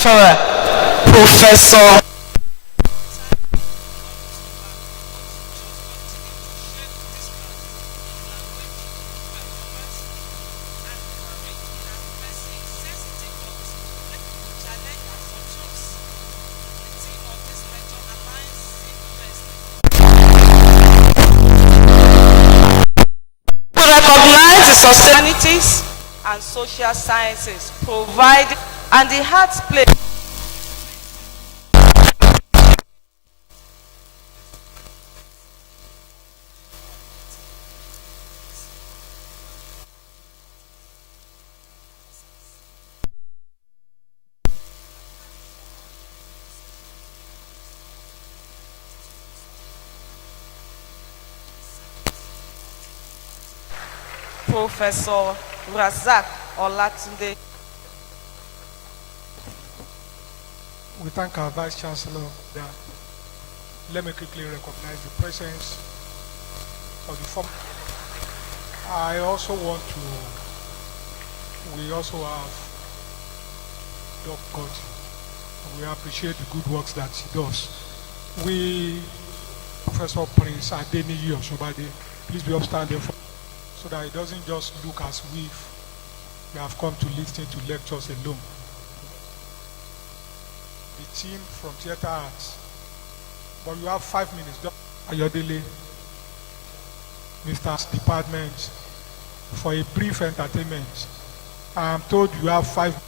for Professor humanities and social sciences provide and the arts play Professor Razak Olatunde. We thank our Vice Chancellor that let me quickly recognize the presence of the former. I also want to, we also have Dr. Gotti. We appreciate the good works that he does. We, Professor Prince Adeniyi Osobade, please be upstanding for so that it doesn't just look as if we have come to listen to lectures alone. The team from Theatre Arts, but you have 5 minutes. Ayodele, Mr. Department, for a brief entertainment. I am told you have 5 minutes.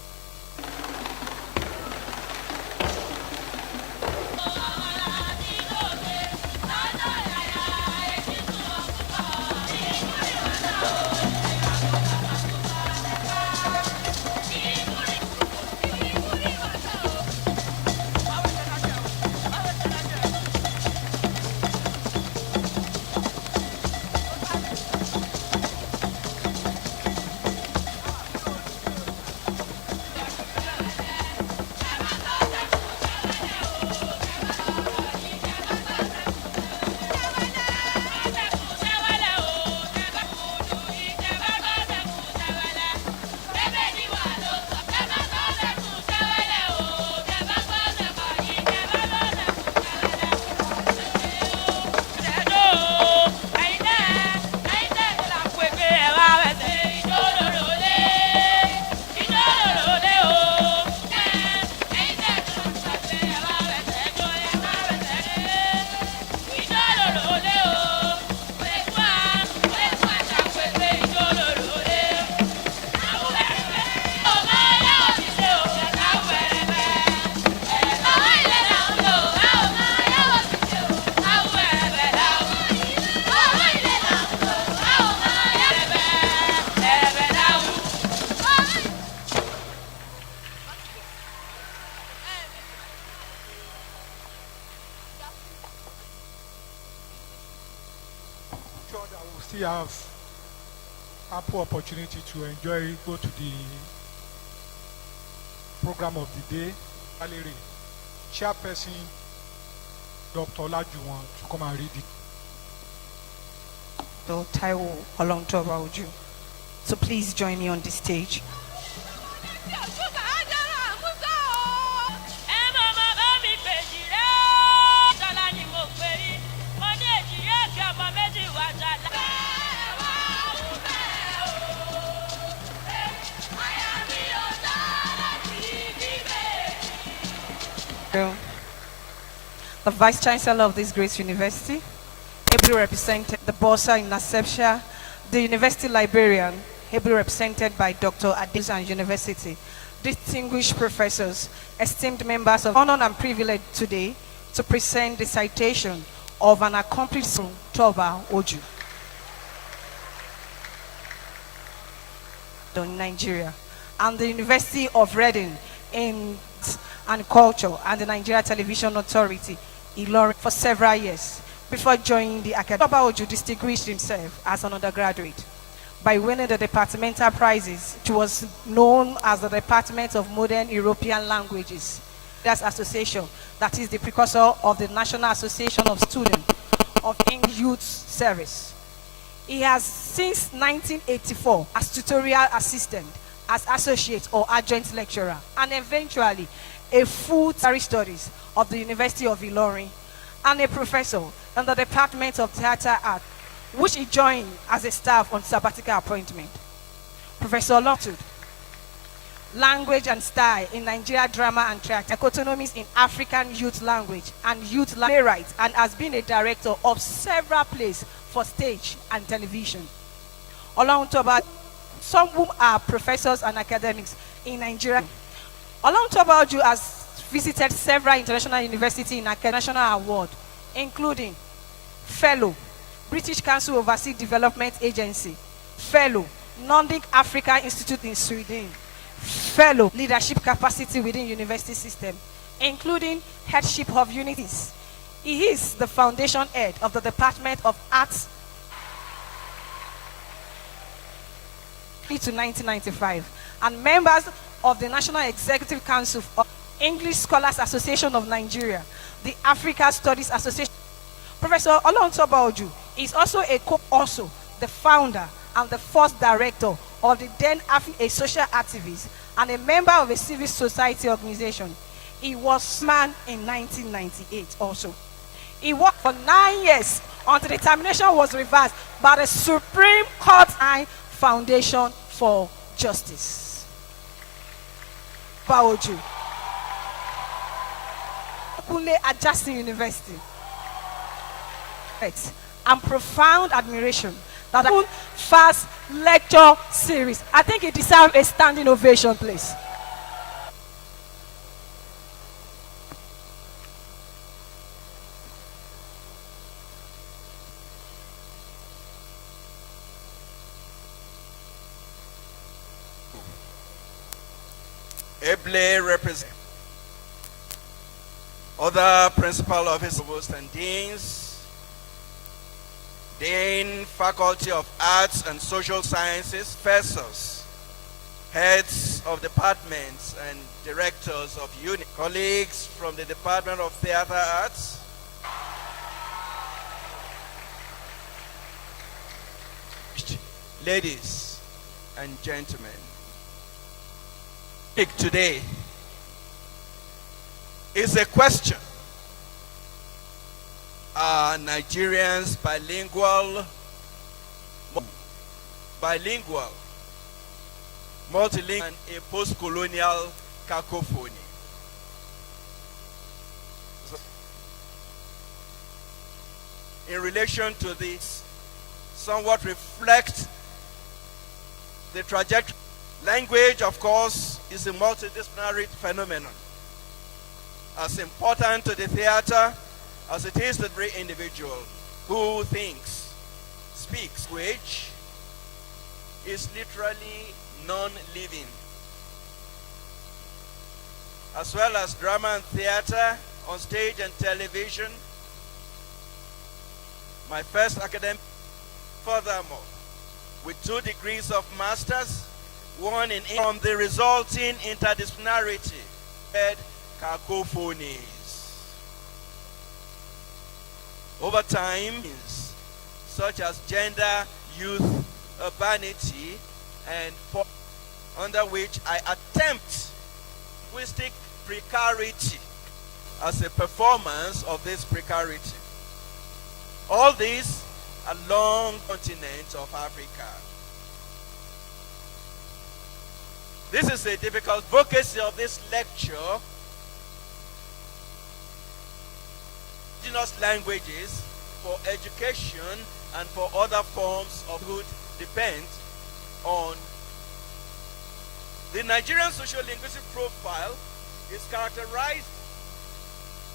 Still have ample opportunity to enjoy, go to the program of the day. Valerie, chairperson, Dr. Olajuwon, to come and read it. TAIWO OLORUNTOBA-OJU. So please join me on the stage. The Vice Chancellor of this great university, ably represented the Bossa in Nasepsha, the University Librarian, ably represented by Dr. Adesan University, distinguished professors, esteemed members of honor and privilege today to present the citation of an accomplished Toba-OJU in Nigeria, and the University of Reading in and Culture and the Nigeria Television Authority Ilorin for several years before joining the academy. Toba-OJU distinguished himself as an undergraduate by winning the departmental prizes, which was known as the Department of Modern European Languages. That's association, that is the precursor of the National Association of Students of English Youth Service. He has since 1984 as tutorial assistant as associate or adjunct lecturer, and eventually a full tertiary studies of the University of Ilorin, and a professor in the Department of Theatre Art, which he joined as a staff on sabbatical appointment. Professor Oloruntoba, language and style in Nigeria drama and track, economies in African youth language and youth playwright, and has been a director of several plays for stage and television. Oloruntoba, some whom are professors and academics in Nigeria. Oloruntoba-OJU has visited several international universities in national award, including Fellow, British Council Overseas Development Agency, Fellow, Nordic Africa Institute in Sweden, Fellow, Leadership Capacity within University System, including Headship of Unities. He is the foundation head of the Department of Arts to 1995, and members of the National Executive Council of English Scholars Association of Nigeria, the Africa Studies Association. Professor Oloruntoba-OJU is also the founder and the first director of the then a social activist and a member of a civil society organization. He was man in 1998 also. He worked for 9 years until the termination was reversed by the Supreme Court and Foundation for Justice. OJU, Kunle Adjacent University, and profound admiration that the FASS lecture series. I think it deserves a standing ovation, please. Ably represent other principal officers and deans, Dean, Faculty of Arts and Social Sciences, professors, heads of departments and directors of unit, colleagues from the Department of Theatre Arts, ladies and gentlemen. Today is a question. Are Nigerians bilingual, multilingual, and a post-colonial cacophony? In relation to this, somewhat reflect the trajectory. Language, of course, is a multidisciplinary phenomenon, as important to the theater as it is to every individual who thinks, speaks. Language is literally non-living. As well as drama and theater, on stage and television. My first academic, furthermore, with 2 degrees of masters, one from the resulting interdisciplinarity, cacophonies. Over time, such as gender, youth, urbanity, and under which I attempt linguistic precarity as a performance of this precarity. All these along the continent of Africa. This is a difficult advocacy of this lecture. Indigenous languages for education and for other forms of good depend on the Nigerian socio-linguistic profile is characterized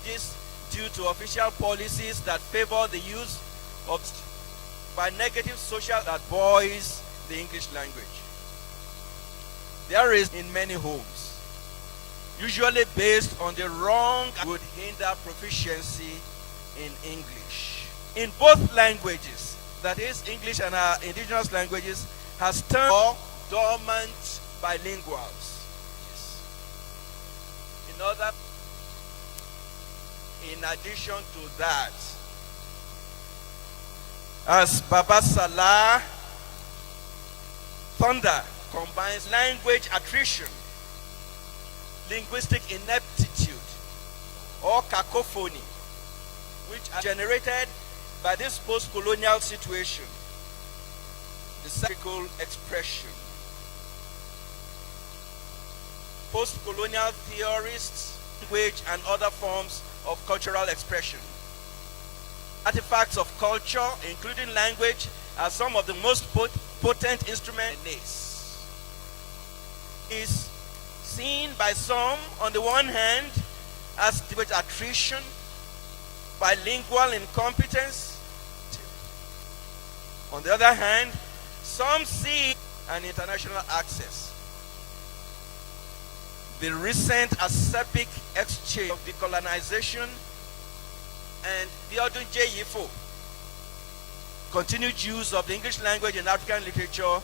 this due to official policies that favor the use of by negative social that boys the English language. There is in many homes, usually based on the wrong would hinder proficiency in English. In both languages, that is English and our indigenous languages, has turned dormant bilinguals. Yes. In addition to that, as Baba Salah Thunder combines language attrition, linguistic ineptitude, or cacophony, which are generated by this post-colonial situation, the theatrical expression. Post-colonial theorists, language and other forms of cultural expression. Artifacts of culture, including language, are some of the most potent instruments. Is seen by some, on the one hand, as language attrition, bilingual incompetence. On the other hand, some see an international access. The recent acerbic exchange of decolonization and Biodun J. Yifo, continued use of the English language in African literature,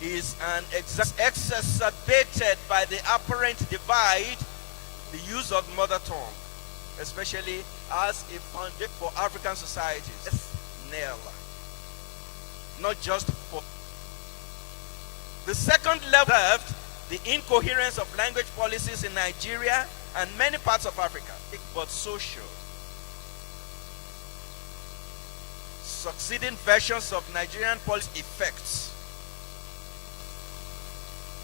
is an exacerbated by the apparent divide, the use of mother tongue, especially as a foundation for African societies. Not just for the second level, the incoherence of language policies in Nigeria and many parts of Africa, but social. Succeeding versions of Nigerian policy effects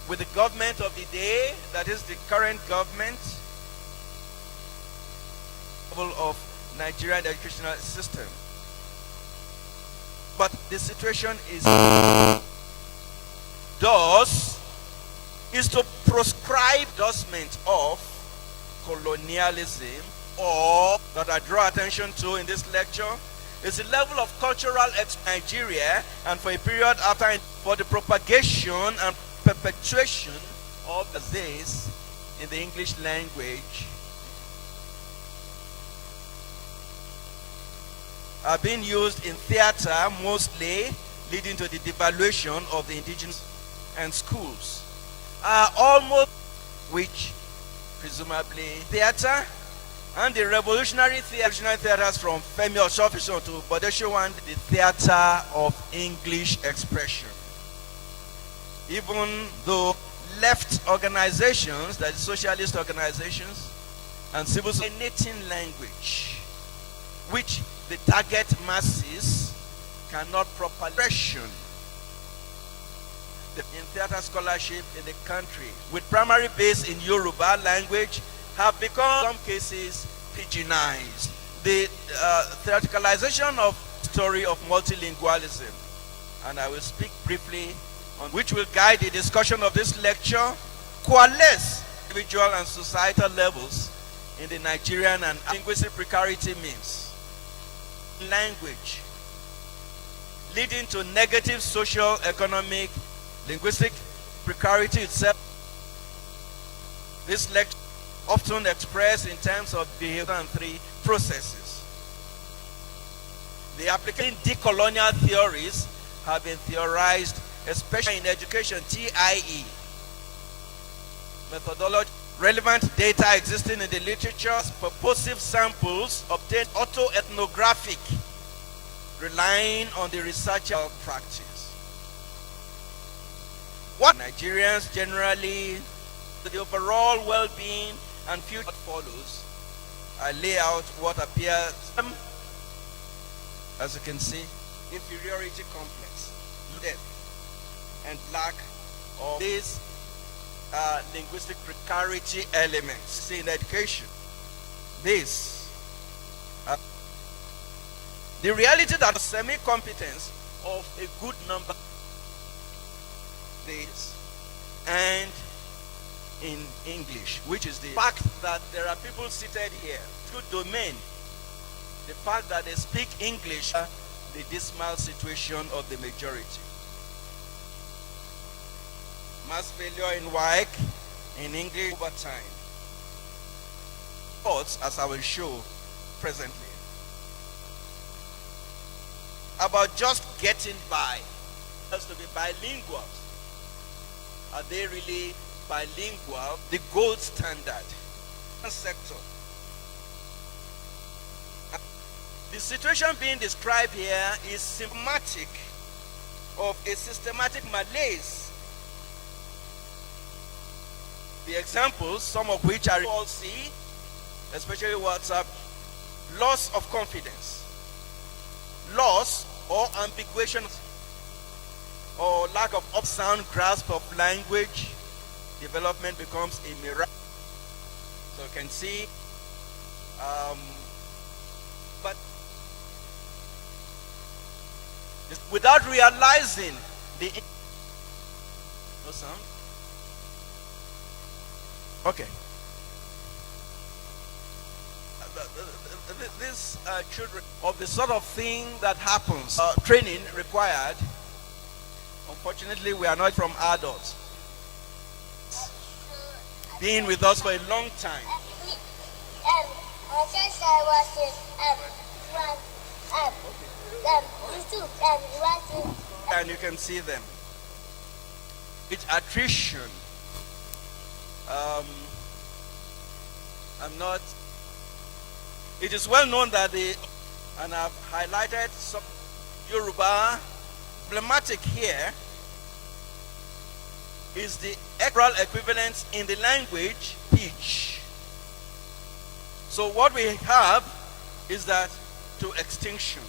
with the government of the day, that is the current government of Nigerian educational system. But the situation is thus is to proscribe endorsement of colonialism, or that I draw attention to in this lecture is the level of cultural Nigeria, and for a period after, for the propagation and perpetuation of this in the English language are being used in theater mostly, leading to the devaluation of the indigenous, and schools are almost, which presumably theater and the revolutionary theaters from Femi Osofisho to Bodeshowan, the theater of English expression. Even though left organizations, that is socialist organizations, and civil society language, which the target masses cannot properly expression. In theater scholarship in the country, with primary base in Yoruba language, have become, in some cases, pidginized. The theatricalization of story of multilingualism, and I will speak briefly on which will guide the discussion of this lecture, coalesce individual and societal levels in the Nigerian and linguistic precarity means. Language, leading to negative social, economic, linguistic precarity itself. This lecture often expressed in terms of behavior and three processes. The application decolonial theories have been theorized, especially in education, TIE. Methodology, relevant data existing in the literature, purposive samples obtained autoethnographic, relying on the researcher practice. What Nigerians generally, the overall well-being and future follows, I lay out what appears, as you can see, inferiority complex, death, and lack of these linguistic precarity elements. See, in education, this, the reality that semi-competence of a good number this, and in English, which is the fact that there are people seated here, good domain, the fact that they speak English, the dismal situation of the majority. Mass failure in WAEC, in English over time. Thoughts, as I will show presently, about just getting by, has to be bilingual. Are they really bilingual? The gold standard sector. The situation being described here is symptomatic of a systematic malaise The examples, some of which are all see, especially WhatsApp, loss of confidence, loss or ambiguation, or lack of sound grasp of language, development becomes a miracle. So you can see, but without realizing the no sound. Okay. This children of the sort of thing that happens, training required. Unfortunately, we are not from adults. Being with us for a long time. And you can see them. It's attrition. It is well known that and I've highlighted some Yoruba emblematic here is the equal equivalence in the language pitch. So what we have is that to extinction.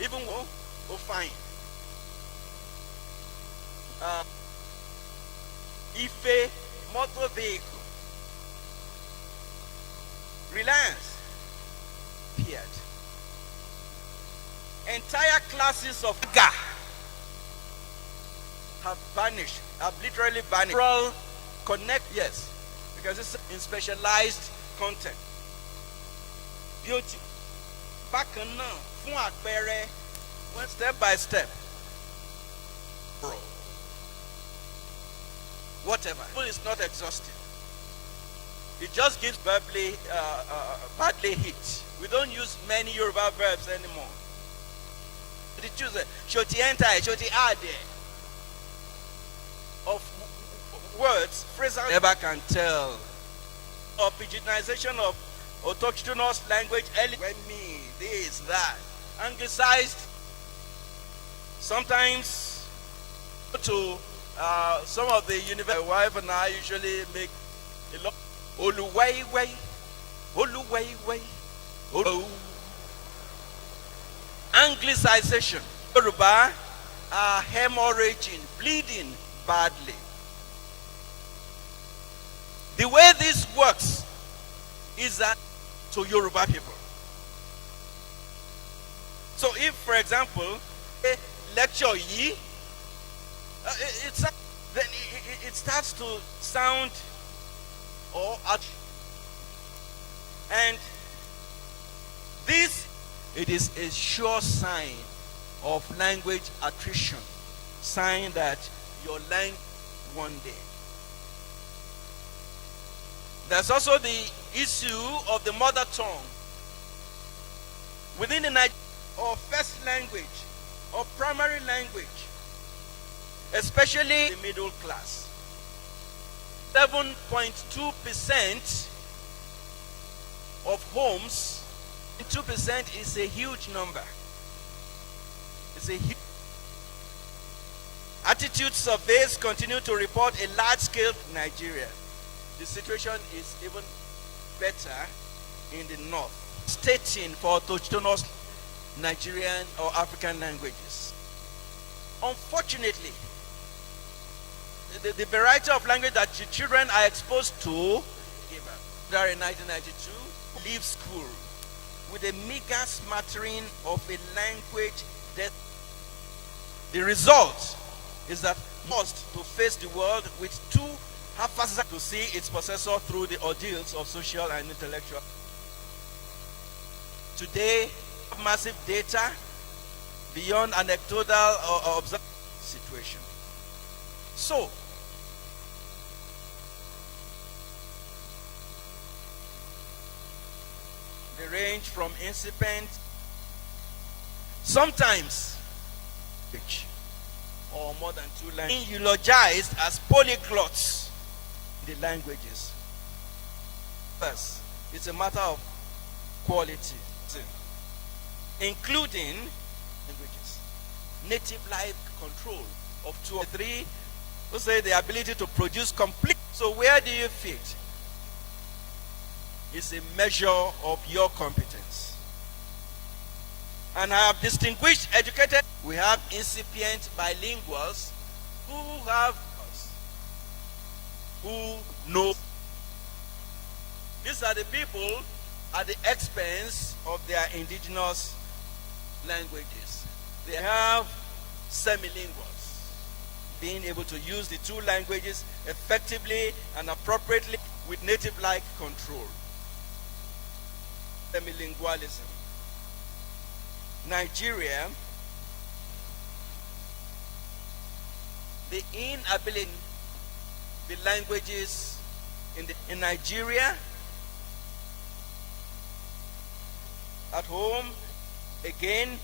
Even fine. Ife motor vehicle. Reliance appeared. Entire classes of ga have vanished, have literally vanished. Connect, yes, because it's in specialized content. Beauty. Back now, fún àpẹẹrẹ, one step by step. Bro. Whatever. It's not exhaustive. It just gives badly hit. We don't use many Yoruba verbs anymore. The choose shoti enter, shoti add of words, phrases never can tell. Or pigeonization of autochthonous language, when me, this, that. Anglicized. Sometimes to some of the university, my wife and I usually make a lot. Oluweiwei, Oluweiwei, Olu. Anglicization. Yoruba are hemorrhaging, bleeding badly. The way this works is that to Yoruba people. So if, for example, a lecture ye, then it starts to sound or and this, it is a sure sign of language attrition, sign that your language one day. There's also the issue of the mother tongue within the Nigeria, or first language or primary language, especially the middle class. 7.2% of homes, 2% is a huge number. It's a huge. Attitude surveys continue to report a large-scale Nigeria. The situation is even better in the north, stating for autochthonous Nigerian or African languages. Unfortunately, the variety of language that the children are exposed to there in 1992 leave school with a meager smattering of a language that the result is that must to face the world with two half-asses to see its possessor through the ordeals of social and intellectual. Today, massive data beyond anecdotal or observed situation. So, they range from incipient, sometimes or more than two languages, eulogized as polyglots in the languages. First, it's a matter of quality, including languages, native life control of 2 or 3 who say the ability to produce complete. So where do you fit? It's a measure of your competence. And I have distinguished educated. We have incipient bilinguals who know. These are the people at the expense of their indigenous languages. They have semilinguals, being able to use the two languages effectively and appropriately with native-like control. Semilingualism. Nigeria, the inability, the languages in Nigeria, at home, again,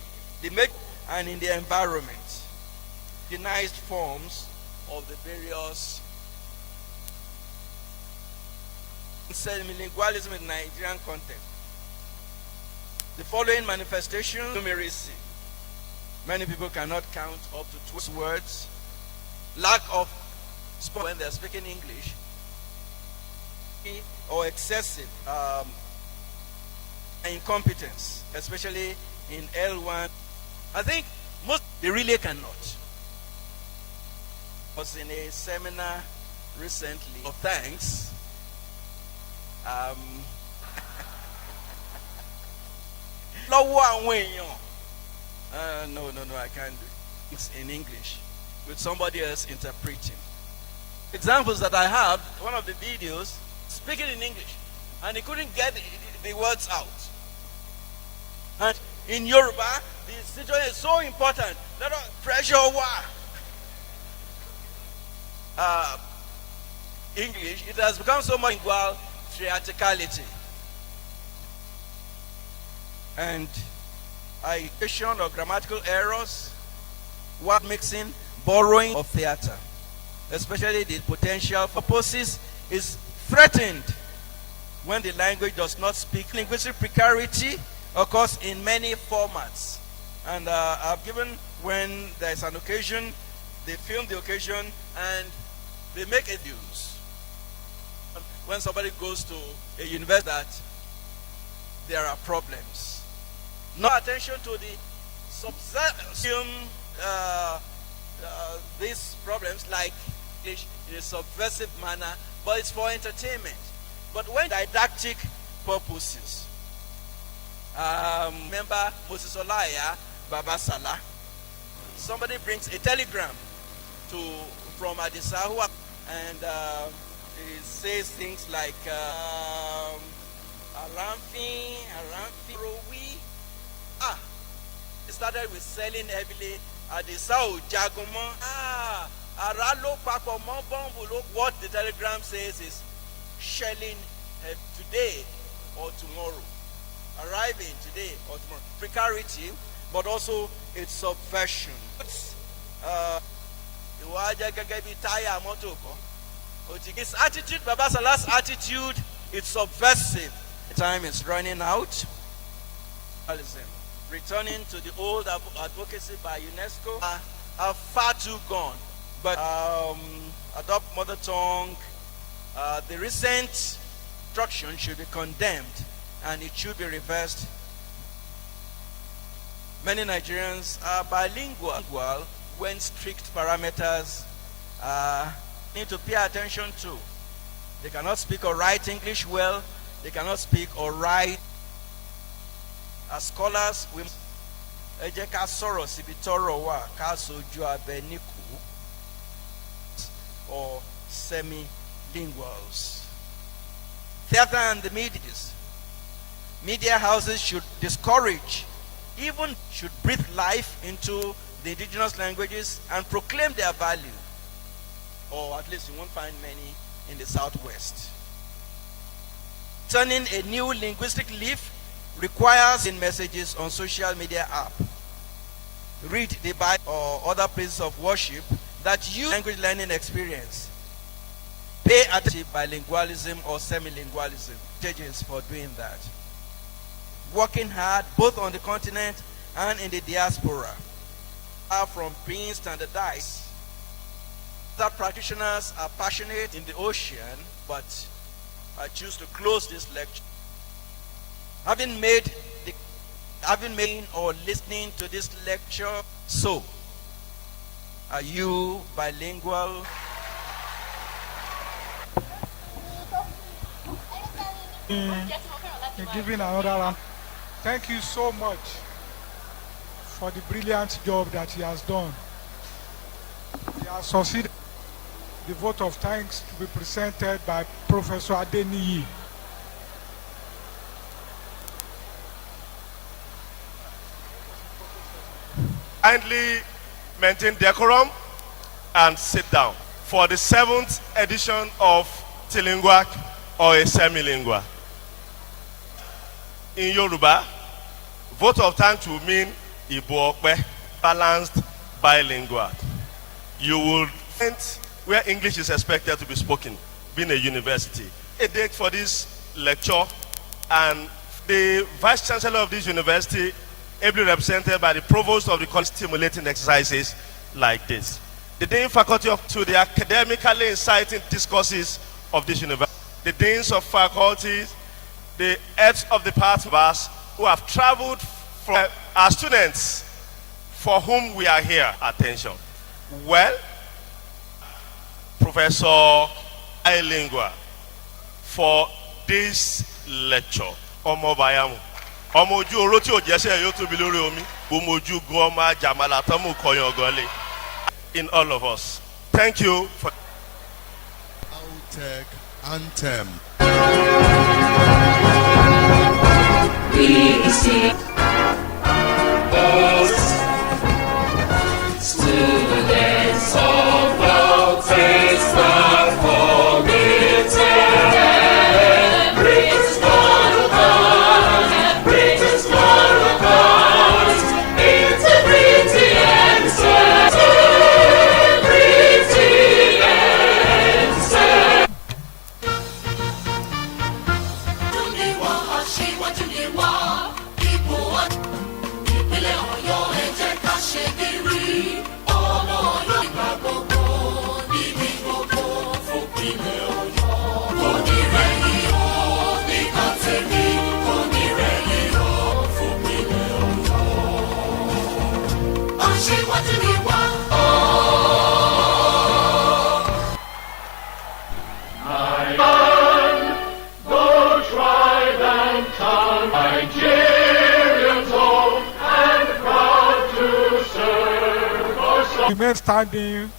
and in the environment, denied forms of the various semilingualism in Nigerian context. The following manifestation: numeracy. Many people cannot count up to 12 words. Lack of when they're speaking English, or excessive incompetence, especially in L1. I think most they really cannot. I was in a seminar recently of thanks. No, I can't do it. It's in English with somebody else interpreting. Examples that I have, one of the videos, speaking in English, and he couldn't get the words out. And in Yoruba, the situation is so important. Let us pressure English, it has become so much lingual theatricality. And question or grammatical errors, word mixing, borrowing of theater, especially the potential for purposes, is threatened when the language does not speak. Linguistic precarity occurs in many formats. And I've given, when there's an occasion, they film the occasion and they make a use. When somebody goes to a university, that there are problems. No attention to the these problems like English in a subversive manner, but it's for entertainment. But when didactic purposes, remember Moses Olaya, Baba Salah, somebody brings a telegram from Addis Ababa, and it says things like Aramfi, Rowi. It started with selling heavily Addis Ababa. Aralo Papa Mobombulo. What the telegram says is shelling today or tomorrow, arriving today or tomorrow. Precarity, but also its subversion. His attitude, Baba Salah's attitude, it's subversive. Time is running out. Returning to the old advocacy by UNESCO are far too gone. But adopt mother tongue. The recent instruction should be condemned and it should be reversed. Many Nigerians are bilingual when strict parameters need to pay attention to. They cannot speak or write English well. They cannot speak or write. As scholars, we or semi-linguals. Theater and the media houses should discourage, even should breathe life into the indigenous languages and proclaim their value. Or at least you won't find many in the Southwest. Turning a new linguistic leaf requires in messages on social media app. Read the Bible or other places of worship that use language learning experience. Pay attention to bilingualism or semilingualism. Stages for doing that. Working hard both on the continent and in the diaspora. From being standardized That practitioners are passionate in the ocean, but I choose to close this lecture. Having made or listening to this lecture, so are you bilingual? Giving another round. Thank you so much for the brilliant job that he has done. He has succeeded. The vote of thanks to be presented by Professor Adeniyi. Kindly maintain decorum and sit down for the 7th edition of multilingual or a semilingual. In Yoruba, vote of thanks will mean Ibo Okpe, balanced bilingual. You will find where English is expected to be spoken, being a university. A date for this lecture, and the Vice Chancellor of this university, ably represented by the Provost of the college, stimulating exercises like this. The Dean Faculty to the academically inciting discourses of this university. The Deans of faculties, the heads of departments who have traveled from our students for whom we are here. Attention. Well, Professor Bilingual for this lecture. Ọmọ Bayamu. Ọmọ ojú oró tí ò jẹ́sẹ̀ yóò tóbi lórí omi. Ọmọ ojú gan ọmọ àjàmàlà tán mú kọyàn gan lé. In all of us. Thank you for Outtake Anthem. Students of all tastes are committed. Britain's gonna come, Britain's gonna come. Integrity and Remain standing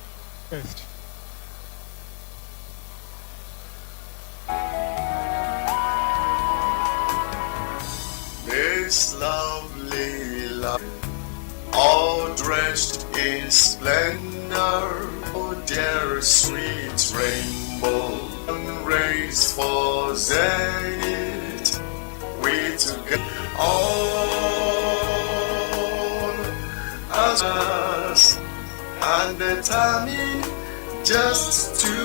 first. This lovely life, all dressed in splendor, oh dear sweet rainbow, rays for zenith, we together all as us and determined just to